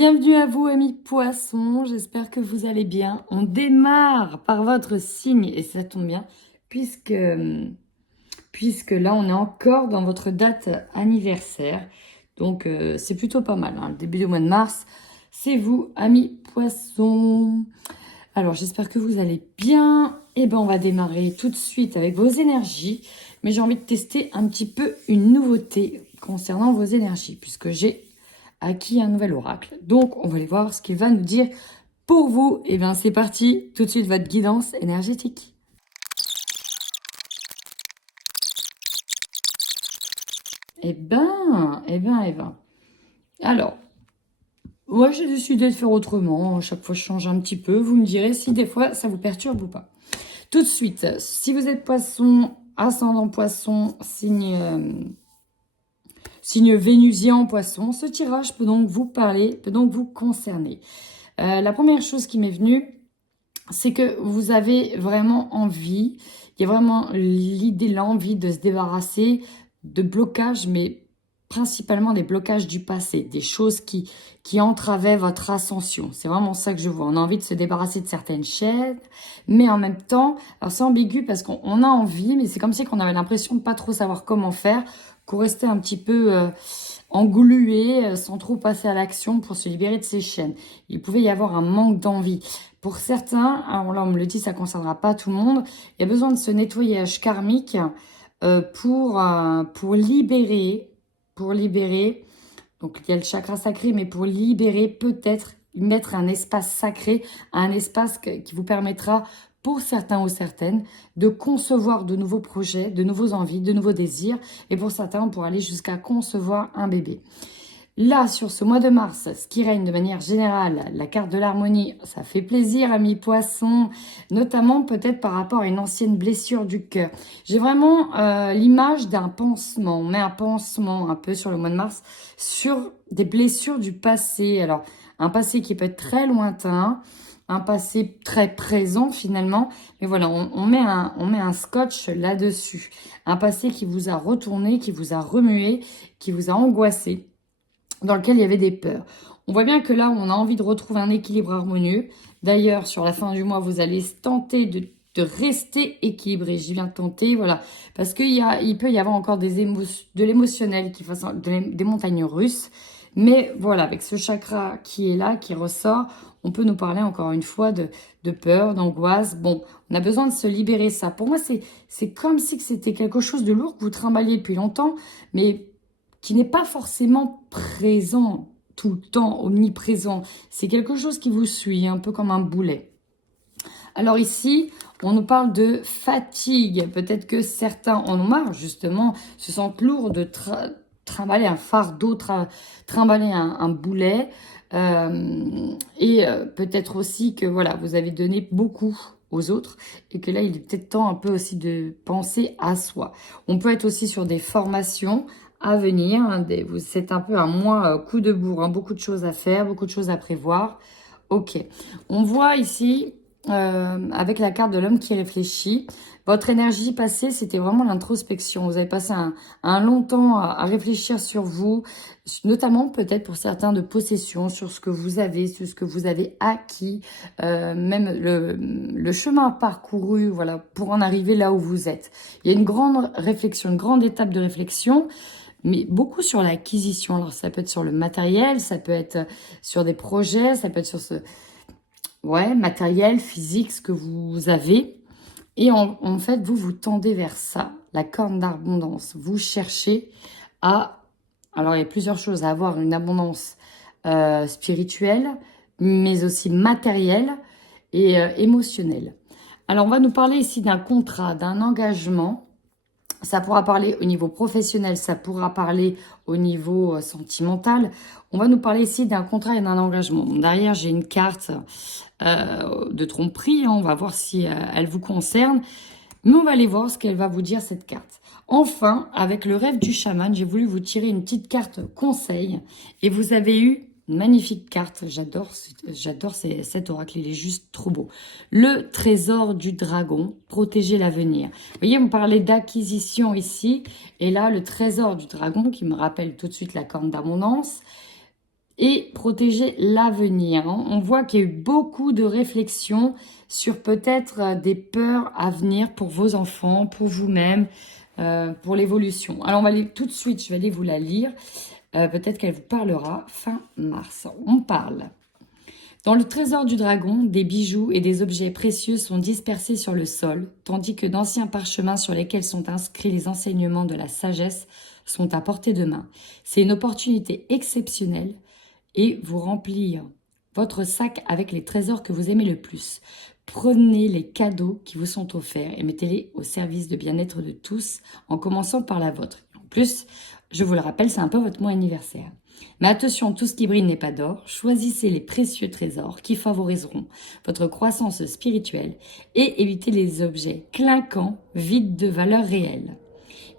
Bienvenue à vous, amis poissons, j'espère que vous allez bien. On démarre par votre signe, et ça tombe bien, puisque, puisque là, on est encore dans votre date anniversaire. Donc, c'est plutôt pas mal, hein. Le début du mois de mars, c'est vous, amis poissons. Alors, j'espère que vous allez bien. Eh ben, on va démarrer tout de suite avec vos énergies. Mais j'ai envie de tester un petit peu une nouveauté concernant vos énergies, puisque j'ai acquis un nouvel oracle. Donc, on va aller voir ce qu'il va nous dire pour vous. Eh bien, c'est parti. Tout de suite, votre guidance énergétique. Eh ben. Alors, moi, j'ai décidé de faire autrement. À chaque fois, je change un petit peu. Vous me direz si des fois, ça vous perturbe ou pas. Tout de suite, si vous êtes poisson, ascendant poisson, signe vénusien en poisson, ce tirage peut donc vous parler, peut donc vous concerner. La première chose qui m'est venue, c'est que vous avez vraiment envie, il y a vraiment l'idée, l'envie de se débarrasser de blocages, mais principalement des blocages du passé, des choses qui entravaient votre ascension. C'est vraiment ça que je vois. On a envie de se débarrasser de certaines chaînes, mais en même temps, alors c'est ambigu parce qu'on a envie, mais c'est comme si on avait l'impression de pas trop savoir comment faire, qu'on restait un petit peu englué, sans trop passer à l'action pour se libérer de ces chaînes. Il pouvait y avoir un manque d'envie. Pour certains, alors là on me le dit, ça ne concernera pas tout le monde, il y a besoin de ce nettoyage karmique pour libérer, donc il y a le chakra sacré, mais pour libérer peut-être, mettre un espace sacré, un espace qui vous permettra, pour certains ou certaines, de concevoir de nouveaux projets, de nouveaux envies, de nouveaux désirs, et pour certains, on pourra aller jusqu'à concevoir un bébé. Là, sur ce mois de mars, ce qui règne de manière générale, la carte de l'harmonie, ça fait plaisir, amis poissons, notamment peut-être par rapport à une ancienne blessure du cœur. J'ai vraiment l'image d'un pansement. On met un pansement un peu sur le mois de mars sur des blessures du passé. Alors, un passé qui peut être très lointain, un passé très présent finalement. Mais voilà, on met un scotch là-dessus. Un passé qui vous a retourné, qui vous a remué, qui vous a angoissé, dans lequel il y avait des peurs. On voit bien que là, on a envie de retrouver un équilibre harmonieux. D'ailleurs, sur la fin du mois, vous allez tenter de rester équilibré. J'y viens de tenter, voilà. Parce qu'il peut y avoir encore de l'émotionnel, des montagnes russes. Mais voilà, avec ce chakra qui est là, qui ressort, on peut nous parler encore une fois de peur, d'angoisse. Bon, on a besoin de se libérer ça. Pour moi, c'est comme si c'était quelque chose de lourd que vous trimballiez depuis longtemps, mais qui n'est pas forcément présent tout le temps, omniprésent. C'est quelque chose qui vous suit, un peu comme un boulet. Alors ici, on nous parle de fatigue. Peut-être que certains en ont marre, justement, se sentent lourds de trimballer un fardeau, trimballer un boulet. Peut-être aussi que voilà, vous avez donné beaucoup aux autres et que là, il est peut-être temps un peu aussi de penser à soi. On peut être aussi sur des formations à venir. C'est un peu un mois coup de bourre, hein, beaucoup de choses à faire, beaucoup de choses à prévoir. Ok, on voit ici, avec la carte de l'homme qui réfléchit, votre énergie passée, c'était vraiment l'introspection. Vous avez passé un long temps à réfléchir sur vous, notamment peut-être pour certains de possession, sur ce que vous avez, sur ce que vous avez acquis, même le chemin parcouru, voilà, pour en arriver là où vous êtes. Il y a une grande réflexion, une grande étape de réflexion, mais beaucoup sur l'acquisition. Alors, ça peut être sur le matériel, ça peut être sur des projets, ça peut être sur matériel, physique, ce que vous avez. Et en fait, vous tendez vers ça, la corne d'abondance. Vous cherchez à... Alors, il y a plusieurs choses. À avoir une abondance spirituelle, mais aussi matérielle et émotionnelle. Alors, on va nous parler ici d'un contrat, d'un engagement. Ça pourra parler au niveau professionnel, ça pourra parler au niveau sentimental. On va nous parler ici d'un contrat et d'un engagement. Derrière, j'ai une carte de tromperie. Hein. On va voir si elle vous concerne. Mais on va aller voir ce qu'elle va vous dire, cette carte. Enfin, avec le rêve du chaman, j'ai voulu vous tirer une petite carte conseil. Et vous avez eu une magnifique carte. J'adore cet oracle, il est juste trop beau. Le trésor du dragon, protéger l'avenir. Vous voyez, on parlait d'acquisition ici. Et là, le trésor du dragon, qui me rappelle tout de suite la corne d'abondance. et protéger l'avenir. On voit qu'il y a eu beaucoup de réflexions sur peut-être des peurs à venir pour vos enfants, pour vous-même, pour l'évolution. Alors on va aller tout de suite, je vais aller vous la lire. Peut-être qu'elle vous parlera fin mars. On parle. Dans le trésor du dragon, des bijoux et des objets précieux sont dispersés sur le sol, tandis que d'anciens parchemins sur lesquels sont inscrits les enseignements de la sagesse sont à portée de main. C'est une opportunité exceptionnelle et vous remplir votre sac avec les trésors que vous aimez le plus. Prenez les cadeaux qui vous sont offerts et mettez-les au service de bien-être de tous, en commençant par la vôtre. En plus, je vous le rappelle, c'est un peu votre mois anniversaire. Mais attention, tout ce qui brille n'est pas d'or. Choisissez les précieux trésors qui favoriseront votre croissance spirituelle et évitez les objets clinquants, vides de valeur réelle.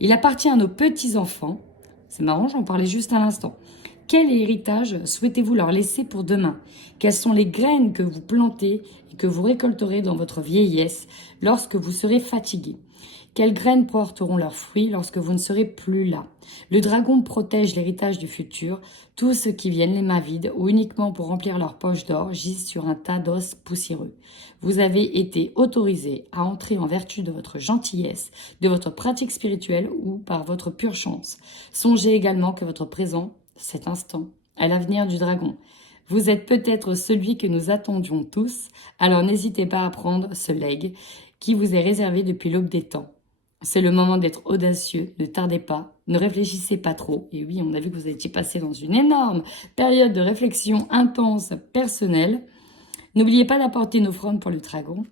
Il appartient à nos petits-enfants. C'est marrant, j'en parlais juste à l'instant. Quel héritage souhaitez-vous leur laisser pour demain? Quelles sont les graines que vous plantez et que vous récolterez dans votre vieillesse lorsque vous serez fatigué? Quelles graines porteront leurs fruits lorsque vous ne serez plus là? Le dragon protège l'héritage du futur. Tous ceux qui viennent les mains vides ou uniquement pour remplir leur poche d'or gisent sur un tas d'os poussiéreux. Vous avez été autorisé à entrer en vertu de votre gentillesse, de votre pratique spirituelle ou par votre pure chance. Songez également que votre présent, cet instant, est l'avenir du dragon. Vous êtes peut-être celui que nous attendions tous, alors n'hésitez pas à prendre ce legs qui vous est réservé depuis l'aube des temps. C'est le moment d'être audacieux, ne tardez pas, ne réfléchissez pas trop. Et oui, on a vu que vous étiez passé dans une énorme période de réflexion intense, personnelle. N'oubliez pas d'apporter une offrande pour le dragon,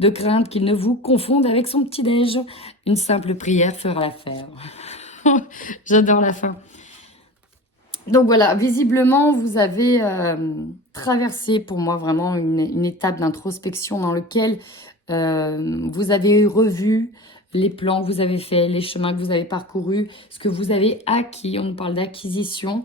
de crainte qu'il ne vous confonde avec son petit-déj. Une simple prière fera l'affaire. J'adore la fin. Donc voilà, visiblement, vous avez traversé pour moi vraiment une étape d'introspection dans laquelle vous avez revu les plans que vous avez faits, les chemins que vous avez parcourus, ce que vous avez acquis. On nous parle d'acquisition,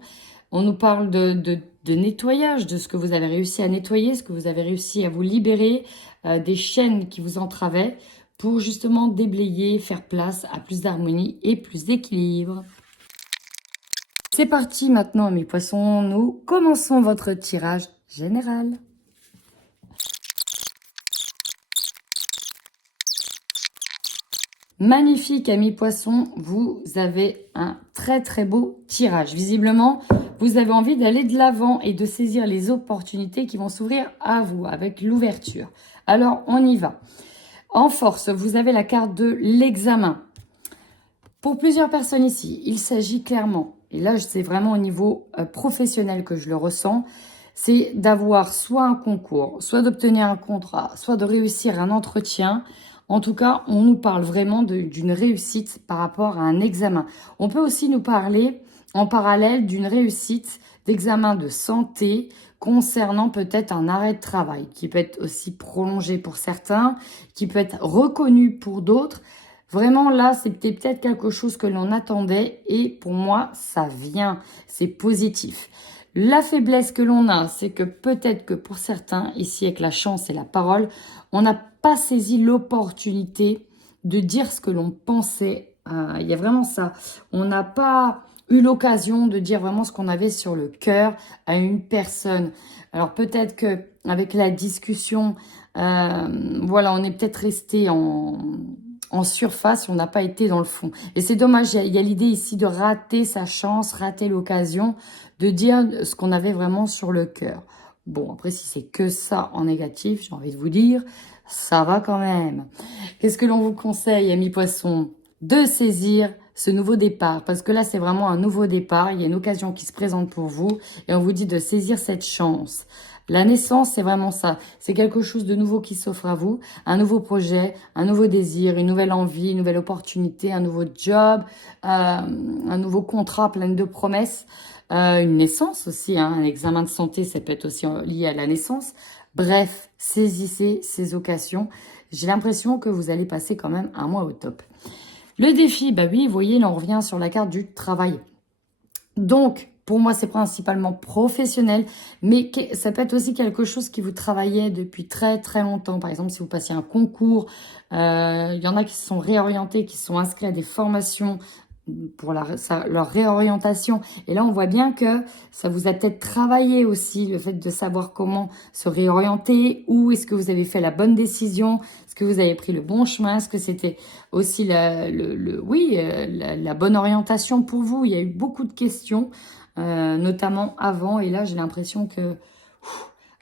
on nous parle de nettoyage, de ce que vous avez réussi à nettoyer, ce que vous avez réussi à vous libérer des chaînes qui vous entravaient pour justement déblayer, faire place à plus d'harmonie et plus d'équilibre. C'est parti maintenant mes poissons, nous commençons votre tirage général. Magnifique amis poissons, vous avez un très très beau tirage. Visiblement, vous avez envie d'aller de l'avant et de saisir les opportunités qui vont s'ouvrir à vous avec l'ouverture. Alors on y va. En force, vous avez la carte de l'examen. Pour plusieurs personnes ici, il s'agit clairement, et là c'est vraiment au niveau professionnel que je le ressens, c'est d'avoir soit un concours, soit d'obtenir un contrat, soit de réussir un entretien. En tout cas, on nous parle vraiment d'une réussite par rapport à un examen. On peut aussi nous parler en parallèle d'une réussite d'examen de santé concernant peut-être un arrêt de travail qui peut être aussi prolongé pour certains, qui peut être reconnu pour d'autres. Vraiment, là, c'était peut-être quelque chose que l'on attendait et pour moi, ça vient. C'est positif. La faiblesse que l'on a, c'est que peut-être que pour certains, ici avec la chance et la parole, on n'a pas saisi l'opportunité de dire ce que l'on pensait. Il y a vraiment ça. On n'a pas eu l'occasion de dire vraiment ce qu'on avait sur le cœur à une personne. Alors peut-être que avec la discussion, voilà, on est peut-être resté en surface, on n'a pas été dans le fond. Et c'est dommage, il y a l'idée ici de rater sa chance, rater l'occasion de dire ce qu'on avait vraiment sur le cœur. Bon, après, si c'est que ça en négatif, j'ai envie de vous dire, ça va quand même. Qu'est-ce que l'on vous conseille, amis poissons? De saisir ce nouveau départ, parce que là, c'est vraiment un nouveau départ. Il y a une occasion qui se présente pour vous et on vous dit de saisir cette chance. La naissance, c'est vraiment ça. C'est quelque chose de nouveau qui s'offre à vous. Un nouveau projet, un nouveau désir, une nouvelle envie, une nouvelle opportunité, un nouveau job, un nouveau contrat plein de promesses. Une naissance aussi, hein, un examen de santé, ça peut être aussi lié à la naissance. Bref, saisissez ces occasions. J'ai l'impression que vous allez passer quand même un mois au top. Le défi, bah oui, vous voyez, là on revient sur la carte du travail. Donc, pour moi, c'est principalement professionnel, mais ça peut être aussi quelque chose qui vous travaillait depuis très très longtemps. Par exemple, si vous passez un concours, il y en a qui se sont réorientés, qui se sont inscrits à des formations pour leur réorientation. Et là, on voit bien que ça vous a peut-être travaillé aussi, le fait de savoir comment se réorienter, où est-ce que vous avez fait la bonne décision, est-ce que vous avez pris le bon chemin, est-ce que c'était aussi la bonne orientation pour vous. Il y a eu beaucoup de questions, notamment avant, et là, j'ai l'impression que,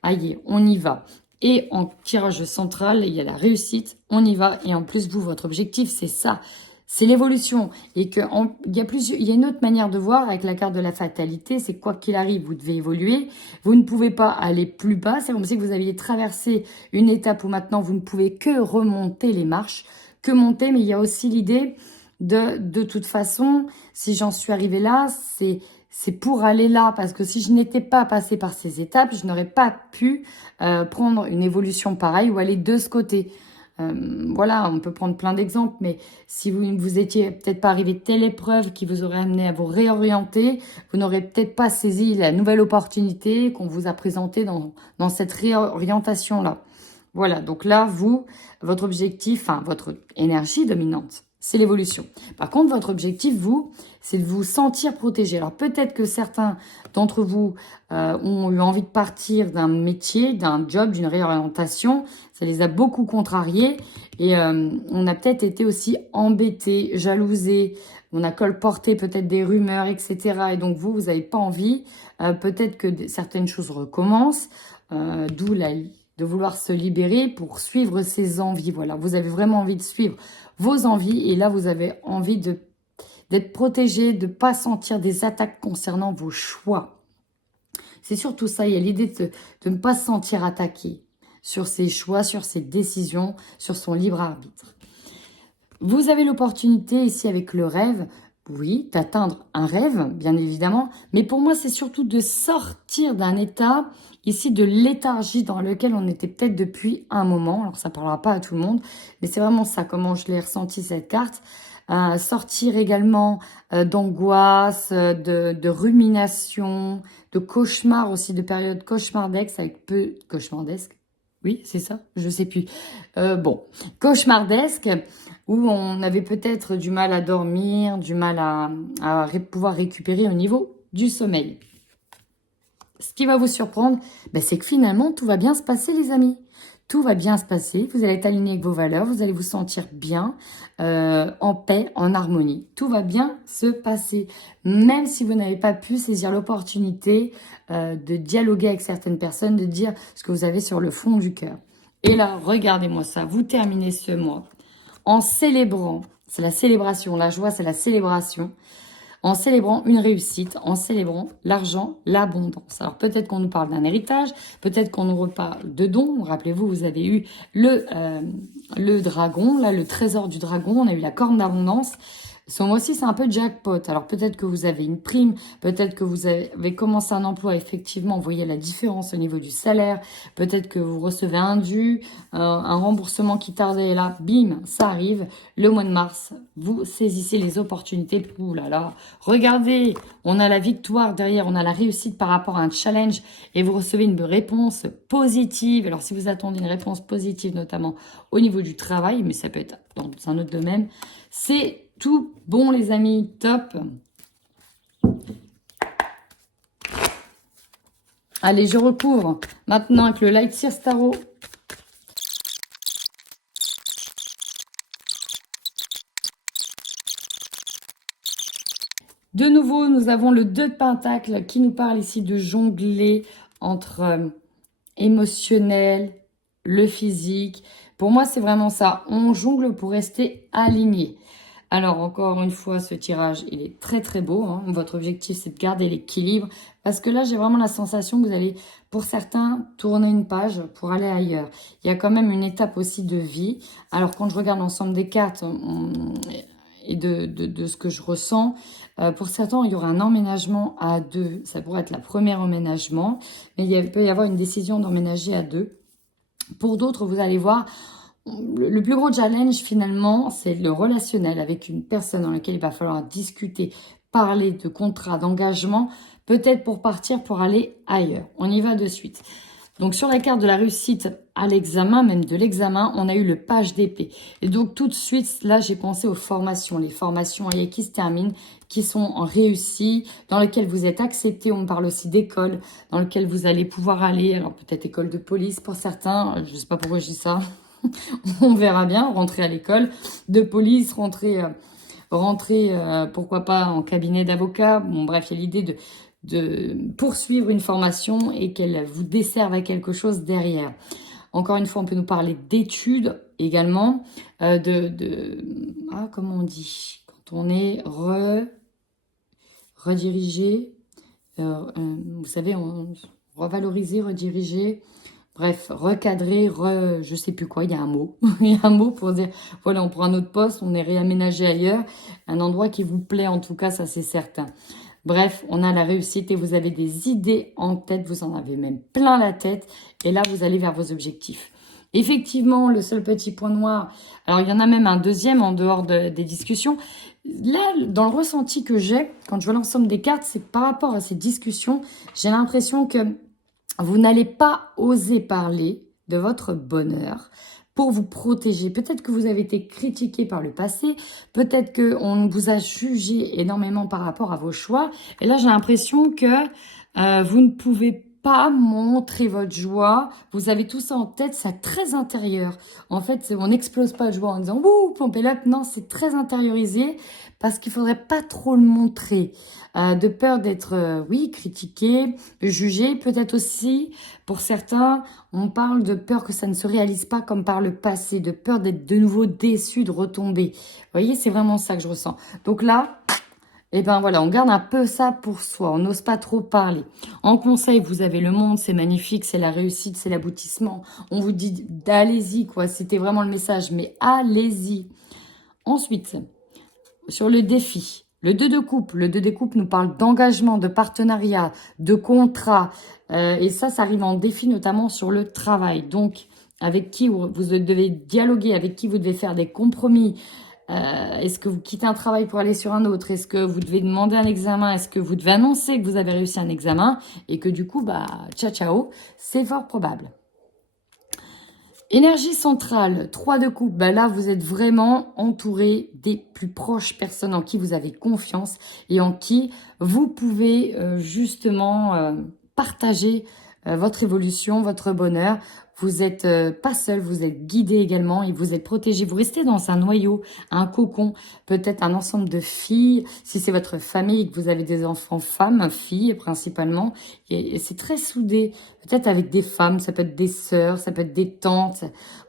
aïe, on y va. Et en tirage central, il y a la réussite, on y va, et en plus, vous, votre objectif, c'est ça. C'est l'évolution et il y a une autre manière de voir avec la carte de la fatalité, c'est quoi qu'il arrive, vous devez évoluer. Vous ne pouvez pas aller plus bas. C'est comme si vous aviez traversé une étape où maintenant vous ne pouvez que remonter les marches, que monter. Mais il y a aussi l'idée de toute façon, si j'en suis arrivée là, c'est pour aller là, parce que si je n'étais pas passée par ces étapes, je n'aurais pas pu prendre une évolution pareille ou aller de ce côté. Voilà, on peut prendre plein d'exemples, mais si vous étiez peut-être pas arrivé de telle épreuve qui vous aurait amené à vous réorienter, vous n'aurez peut-être pas saisi la nouvelle opportunité qu'on vous a présentée dans cette réorientation-là. Voilà, donc là, votre objectif, enfin, votre énergie dominante, c'est l'évolution. Par contre, votre objectif, c'est de vous sentir protégé. Alors, peut-être que certains d'entre vous ont eu envie de partir d'un métier, d'un job, d'une réorientation. Ça les a beaucoup contrariés. Et on a peut-être été aussi embêtés, jalousés. On a colporté peut-être des rumeurs, etc. Et donc, vous n'avez pas envie. Peut-être que certaines choses recommencent. D'où de vouloir se libérer pour suivre ses envies. Voilà, vous avez vraiment envie de suivre vos envies et là, vous avez envie d'être protégé, de ne pas sentir des attaques concernant vos choix. C'est surtout ça, il y a l'idée de ne pas se sentir attaqué sur ses choix, sur ses décisions, sur son libre arbitre. Vous avez l'opportunité ici avec le rêve, oui, d'atteindre un rêve, bien évidemment, mais pour moi, c'est surtout de sortir d'un état, ici, de léthargie dans lequel on était peut-être depuis un moment. Alors, ça ne parlera pas à tout le monde, mais c'est vraiment ça, comment je l'ai ressenti, cette carte. Sortir également d'angoisse, de rumination, de cauchemar aussi, de périodes cauchemardesques avec peu cauchemardesques. Oui, c'est ça, je sais plus. Cauchemardesque, où on avait peut-être du mal à dormir, du mal à pouvoir récupérer au niveau du sommeil. Ce qui va vous surprendre, c'est que finalement, tout va bien se passer, les amis. Tout va bien se passer, vous allez être aligné avec vos valeurs, vous allez vous sentir bien, en paix, en harmonie. Tout va bien se passer, même si vous n'avez pas pu saisir l'opportunité de dialoguer avec certaines personnes, de dire ce que vous avez sur le fond du cœur. Et là, regardez-moi ça, vous terminez ce mois en célébrant, c'est la célébration, la joie, c'est la célébration, en célébrant une réussite, en célébrant l'argent, l'abondance. Alors peut-être qu'on nous parle d'un héritage, peut-être qu'on nous reparle de dons. Rappelez-vous, vous avez eu le dragon, là, le trésor du dragon, on a eu la corne d'abondance. Ce mois-ci, c'est un peu jackpot. Alors peut-être que vous avez une prime, peut-être que vous avez commencé un emploi, effectivement, vous voyez la différence au niveau du salaire, peut-être que vous recevez un dû, un remboursement qui tardait, et là, bim, ça arrive. Le mois de mars, vous saisissez les opportunités. Ouh là là, regardez, on a la victoire derrière, on a la réussite par rapport à un challenge et vous recevez une réponse positive. Alors si vous attendez une réponse positive, notamment au niveau du travail, mais ça peut être dans un autre domaine, c'est tout bon, les amis, top. Allez, je recouvre maintenant avec le Light Sears Tarot. De nouveau, nous avons le 2 de Pentacles qui nous parle ici de jongler entre émotionnel, le physique. Pour moi, c'est vraiment ça. On jongle pour rester aligné. Alors, encore une fois, ce tirage, il est très très beau. Hein. Votre objectif, c'est de garder l'équilibre. Parce que là, j'ai vraiment la sensation que vous allez, pour certains, tourner une page pour aller ailleurs. Il y a quand même une étape aussi de vie. Alors, quand je regarde l'ensemble des cartes et de ce que je ressens, pour certains, il y aura un emménagement à 2. Ça pourrait être la première emménagement. Mais il peut y avoir une décision d'emménager à 2. Pour d'autres, vous allez voir... Le plus gros challenge, finalement, c'est le relationnel avec une personne dans laquelle il va falloir discuter, parler de contrat, d'engagement, peut-être pour partir, pour aller ailleurs. On y va de suite. Donc, sur la carte de la réussite à l'examen, même de l'examen, on a eu le page d'épée. Et donc, tout de suite, là, j'ai pensé aux formations. Les formations qui se terminent, qui sont en réussi, dans lesquelles vous êtes accepté. On parle aussi d'écoles dans lesquelles vous allez pouvoir aller. Alors, peut-être école de police pour certains. Je ne sais pas pourquoi je dis ça. On verra bien. Rentrer à l'école de police, rentrer pourquoi pas en cabinet d'avocat. Bon, bref, il y a l'idée de poursuivre une formation et qu'elle vous desserve à quelque chose derrière. Encore une fois, on peut nous parler d'études également, comment on dit quand on est redirigé, vous savez, revaloriser, rediriger, bref, recadrer, je sais plus quoi, il y a un mot. Il y a un mot pour dire, voilà, on prend un autre poste, on est réaménagé ailleurs, un endroit qui vous plaît en tout cas, ça c'est certain. Bref, on a la réussite et vous avez des idées en tête, vous en avez même plein la tête. Et là, vous allez vers vos objectifs. Effectivement, le seul petit point noir, alors il y en a même un deuxième en dehors des discussions. Là, dans le ressenti que j'ai, quand je vois l'ensemble des cartes, c'est par rapport à ces discussions, j'ai l'impression que vous n'allez pas oser parler de votre bonheur pour vous protéger. Peut-être que vous avez été critiqué par le passé, peut-être qu'on vous a jugé énormément par rapport à vos choix. Et là, j'ai l'impression que vous ne pouvez pas montrer votre joie. Vous avez tout ça en tête, c'est très intérieur. En fait, on n'explose pas de joie en disant « Wouh, pompez l'up ». Non, c'est très intériorisé parce qu'il faudrait pas trop le montrer. De peur d'être, oui, critiqué, jugé. Peut-être aussi, pour certains, on parle de peur que ça ne se réalise pas comme par le passé, de peur d'être de nouveau déçu, de retomber. Vous voyez, c'est vraiment ça que je ressens. Donc là, eh ben voilà, on garde un peu ça pour soi, on n'ose pas trop parler. En conseil, vous avez le monde, c'est magnifique, c'est la réussite, c'est l'aboutissement. On vous dit allez-y, quoi, c'était vraiment le message, mais allez-y. Ensuite, sur le défi, le 2 de coupe. Le 2 de coupe nous parle d'engagement, de partenariat, de contrat. Et ça arrive en défi notamment sur le travail. Donc, avec qui vous devez dialoguer, avec qui vous devez faire des compromis. Est-ce que vous quittez un travail pour aller sur un autre? Est-ce que vous devez demander un examen? Est-ce que vous devez annoncer que vous avez réussi un examen? Et que du coup, ciao, ciao, c'est fort probable. Énergie centrale, 3 de coupe, là vous êtes vraiment entouré des plus proches personnes en qui vous avez confiance et en qui vous pouvez justement partager votre évolution, votre bonheur. Vous n'êtes pas seul, vous êtes guidé également et vous êtes protégé. Vous restez dans un noyau, un cocon, peut-être un ensemble de filles. Si c'est votre famille, que vous avez des enfants femmes, filles principalement, et c'est très soudé. Peut-être avec des femmes, ça peut être des sœurs, ça peut être des tantes.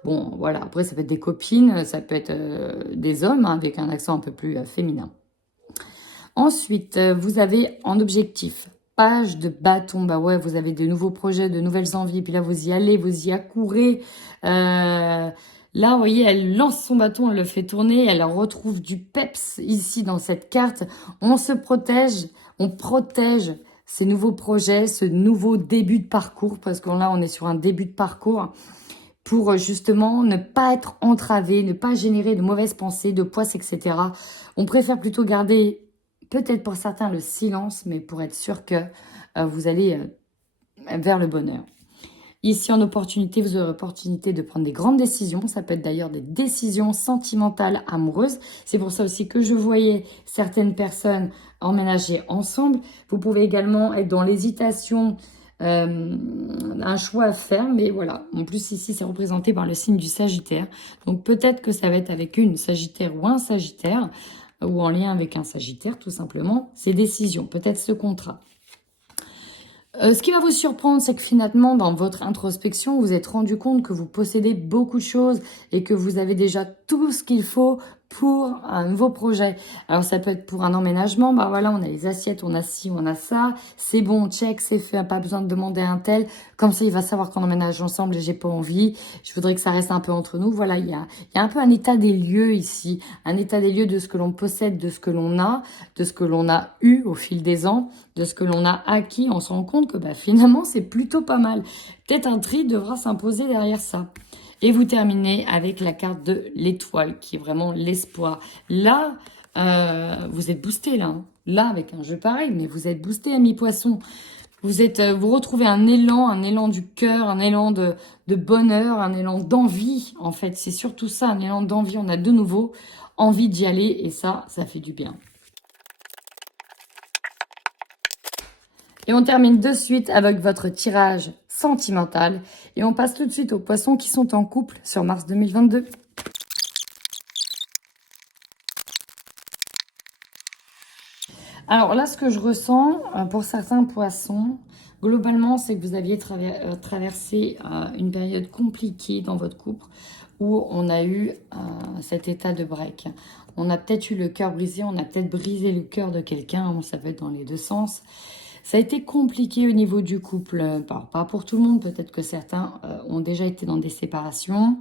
Bon, voilà, après ça peut être des copines, ça peut être des hommes avec un accent un peu plus féminin. Ensuite, vous avez en objectif page de bâton. Bah ouais, vous avez de nouveaux projets, de nouvelles envies. Puis là, vous y allez, vous y accourez. Là, vous voyez, elle lance son bâton, elle le fait tourner. Elle retrouve du peps ici dans cette carte. On se protège, on protège ces nouveaux projets, ce nouveau début de parcours. Parce que là, on est sur un début de parcours pour justement ne pas être entravé, ne pas générer de mauvaises pensées, de poisses, etc. On préfère plutôt garder... Peut-être pour certains le silence, mais pour être sûr que vous allez vers le bonheur. Ici, en opportunité, vous aurez l'opportunité de prendre des grandes décisions. Ça peut être d'ailleurs des décisions sentimentales, amoureuses. C'est pour ça aussi que je voyais certaines personnes emménager ensemble. Vous pouvez également être dans l'hésitation, un choix à faire. Mais voilà, en plus ici, c'est représenté par le signe du Sagittaire. Donc peut-être que ça va être avec une Sagittaire ou un Sagittaire, ou en lien avec un Sagittaire, tout simplement, ces décisions, peut-être ce contrat. Ce qui va vous surprendre, c'est que finalement, dans votre introspection, vous vous êtes rendu compte que vous possédez beaucoup de choses et que vous avez déjà tout ce qu'il faut pour un nouveau projet. Alors, ça peut être pour un emménagement. Voilà, on a les assiettes, on a ci, on a ça. C'est bon, check, c'est fait. Pas besoin de demander à un tel. Comme ça, il va savoir qu'on emménage ensemble et j'ai pas envie. Je voudrais que ça reste un peu entre nous. Voilà, il y a un peu un état des lieux ici. Un état des lieux de ce que l'on possède, de ce que l'on a, de ce que l'on a eu au fil des ans, de ce que l'on a acquis. On se rend compte que finalement, c'est plutôt pas mal. Peut-être un tri devra s'imposer derrière ça. Et vous terminez avec la carte de l'étoile, qui est vraiment l'espoir. Là, vous êtes boosté, là. Là, avec un jeu pareil, mais vous êtes boosté, ami poisson. Vous retrouvez un élan du cœur, un élan de bonheur, un élan d'envie, en fait. C'est surtout ça, un élan d'envie. On a de nouveau envie d'y aller et ça fait du bien. Et on termine de suite avec votre tirage sentimental. Et on passe tout de suite aux poissons qui sont en couple sur mars 2022. Alors là, ce que je ressens pour certains poissons, globalement, c'est que vous aviez traversé une période compliquée dans votre couple où on a eu cet état de break. On a peut-être eu le cœur brisé, on a peut-être brisé le cœur de quelqu'un, ça peut être dans les deux sens. Ça a été compliqué au niveau du couple, pas pour tout le monde, peut-être que certains ont déjà été dans des séparations,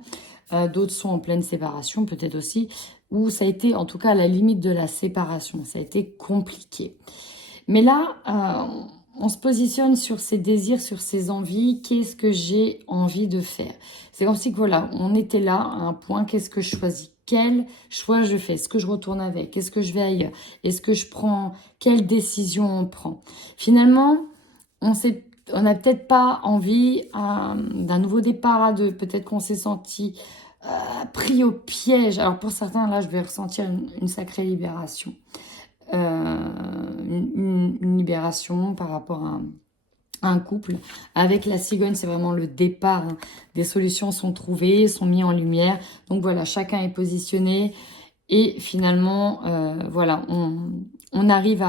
d'autres sont en pleine séparation peut-être aussi, où ça a été en tout cas à la limite de la séparation, ça a été compliqué. Mais là, on se positionne sur ses désirs, sur ses envies, qu'est-ce que j'ai envie de faire? C'est comme si que voilà, on était là à un point, qu'est-ce que je choisis? Quel choix je fais? Est-ce que je retourne avec? Est-ce que je vais ailleurs? Est-ce que je prends? Quelle décision on prend? Finalement, on n'a peut-être pas envie d'un nouveau départ à deux. Peut-être qu'on s'est senti pris au piège. Alors pour certains, là, je vais ressentir une sacrée libération. Une libération par rapport à un couple. Avec la cigogne, c'est vraiment le départ. Hein. Des solutions sont trouvées, sont mises en lumière. Donc voilà, chacun est positionné. Et finalement, voilà, on arrive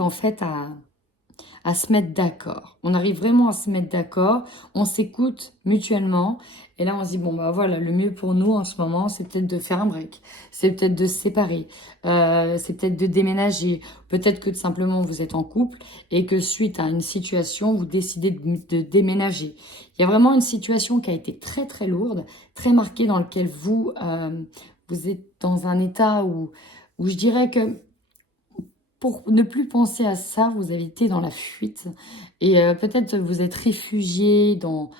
en fait à se mettre d'accord. On arrive vraiment à se mettre d'accord. On s'écoute mutuellement. Et là, on se dit, bon, bah voilà, le mieux pour nous en ce moment, c'est peut-être de faire un break. C'est peut-être de se séparer. C'est peut-être de déménager. Peut-être que simplement vous êtes en couple et que suite à une situation, vous décidez de déménager. Il y a vraiment une situation qui a été très, très lourde, très marquée dans laquelle vous êtes dans un état où je dirais que pour ne plus penser à ça, vous avez été dans la fuite et peut-être vous êtes réfugié dans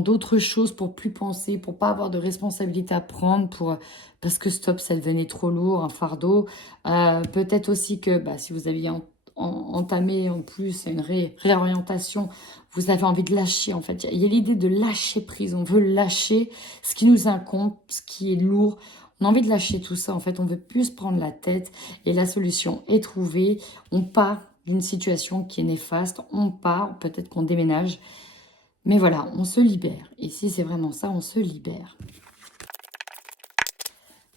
d'autres choses pour plus penser, pour pas avoir de responsabilité à prendre, parce que stop, ça devenait trop lourd, un fardeau. Peut-être aussi que si vous aviez entamé en plus une réorientation, vous avez envie de lâcher en fait. Il y a l'idée de lâcher prise, on veut lâcher ce qui nous incombe, ce qui est lourd. On a envie de lâcher tout ça, en fait, on veut plus se prendre la tête et la solution est trouvée. On part d'une situation qui est néfaste, on part, peut-être qu'on déménage, mais voilà, on se libère. Et si c'est vraiment ça, on se libère.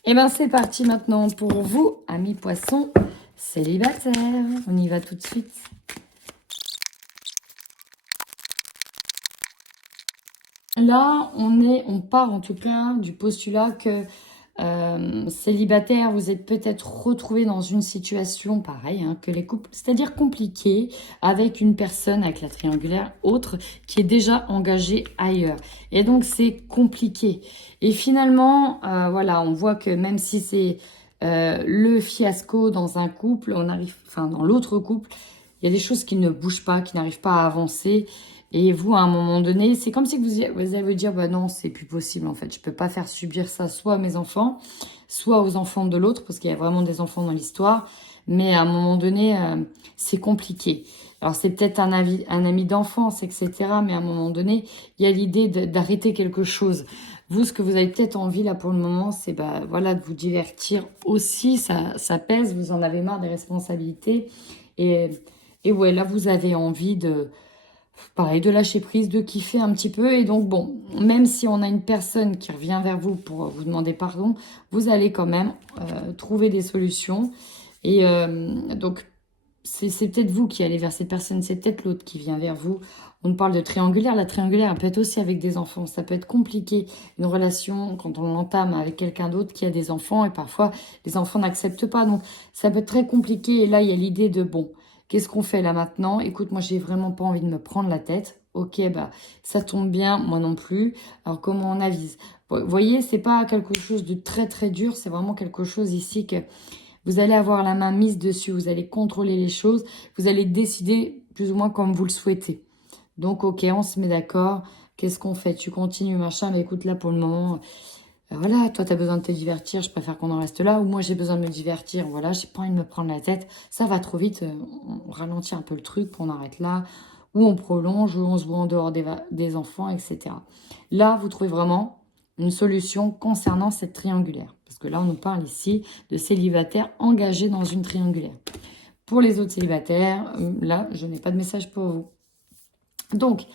Et bien c'est parti maintenant pour vous, amis poissons célibataires. On y va tout de suite. Là, on part en tout cas du postulat que célibataire, vous êtes peut-être retrouvé dans une situation pareille que les couples, c'est-à-dire compliquée, avec une personne, avec la triangulaire autre, qui est déjà engagée ailleurs. Et donc, c'est compliqué. Et finalement, voilà, on voit que même si c'est le fiasco dans un couple, dans l'autre couple, il y a des choses qui ne bougent pas, qui n'arrivent pas à avancer. Et vous, à un moment donné, c'est comme si vous allez vous dire, bah non, c'est plus possible en fait. Je peux pas faire subir ça soit à mes enfants, soit aux enfants de l'autre, parce qu'il y a vraiment des enfants dans l'histoire. Mais à un moment donné, c'est compliqué. Alors c'est peut-être un ami d'enfance, etc. Mais à un moment donné, il y a l'idée d'arrêter quelque chose. Vous, ce que vous avez peut-être envie là pour le moment, c'est voilà, de vous divertir aussi. Ça pèse, vous en avez marre des responsabilités. Et ouais, là, vous avez envie pareil, de lâcher prise, de kiffer un petit peu. Et donc, bon, même si on a une personne qui revient vers vous pour vous demander pardon, vous allez quand même trouver des solutions. Et donc, c'est peut-être vous qui allez vers cette personne, c'est peut-être l'autre qui vient vers vous. On parle de triangulaire. La triangulaire, elle peut être aussi avec des enfants. Ça peut être compliqué, une relation, quand on l'entame avec quelqu'un d'autre qui a des enfants. Et parfois, les enfants n'acceptent pas. Donc, ça peut être très compliqué. Et là, il y a l'idée de, bon, qu'est-ce qu'on fait là maintenant? Écoute, moi, j'ai vraiment pas envie de me prendre la tête. Ok, ça tombe bien, moi non plus. Alors, comment on avise? Vous voyez, c'est pas quelque chose de très, très dur. C'est vraiment quelque chose ici que vous allez avoir la main mise dessus. Vous allez contrôler les choses. Vous allez décider plus ou moins comme vous le souhaitez. Donc, ok, on se met d'accord. Qu'est-ce qu'on fait? Tu continues, machin. Mais écoute, là, pour le moment, Voilà, toi, tu as besoin de te divertir, je préfère qu'on en reste là. Ou moi, j'ai besoin de me divertir, voilà, j'ai pas envie de me prendre la tête. Ça va trop vite, on ralentit un peu le truc, on arrête là. Ou on prolonge, ou on se voit en dehors des enfants, etc. Là, vous trouvez vraiment une solution concernant cette triangulaire. Parce que là, on nous parle ici de célibataires engagés dans une triangulaire. Pour les autres célibataires, là, je n'ai pas de message pour vous. Donc,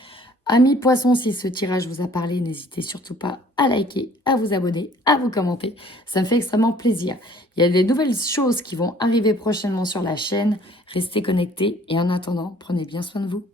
amis poissons, si ce tirage vous a parlé, n'hésitez surtout pas à liker, à vous abonner, à vous commenter. Ça me fait extrêmement plaisir. Il y a des nouvelles choses qui vont arriver prochainement sur la chaîne. Restez connectés et en attendant, prenez bien soin de vous.